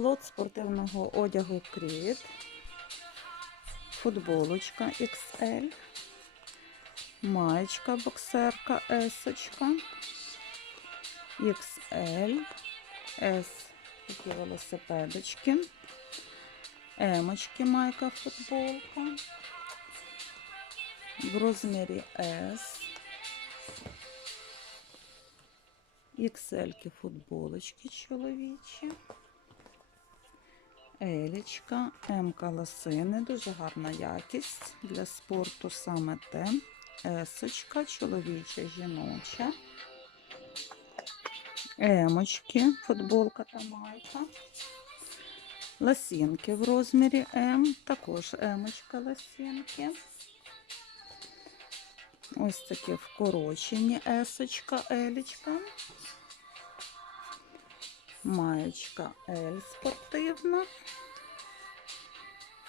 Лот спортивного одягу Кріт. Футболочка XL. Маєчка, боксерка, есочка. XL. S. Такі велосипедочки. Емочки, майка, футболка. В розмірі S. XL футболочки чоловічі. Елічка, М-ка лосини, дуже гарна якість для спорту саме те. Есочка, чоловіча, жіноча. Емочки, футболка та майка. Лосінки в розмірі М, також емочка лосінки. Ось такі вкорочені есочка, елічка. Маєчка L спортивна.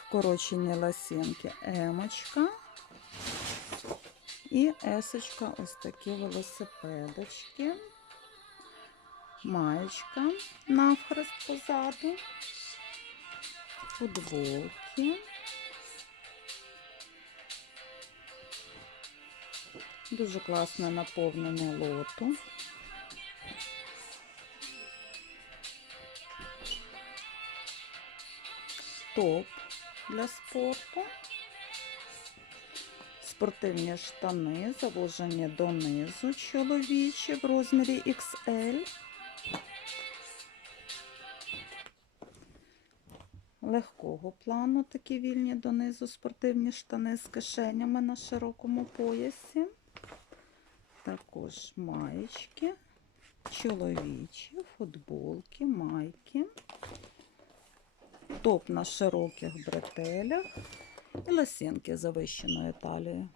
Вкорочені лосінки Емочка. І есочка ось такі велосипедочки. Маєчка навхрест позаду. Футболки. Дуже класне наповнення лоту. Топ для спорту, спортивні штани, завужені донизу, чоловічі в розмірі XL. Легкого плану такі вільні донизу спортивні штани з кишенями на широкому поясі. Також маєчки, чоловічі, футболки, майки топ на широких бретелях і лосінки завищеної талії.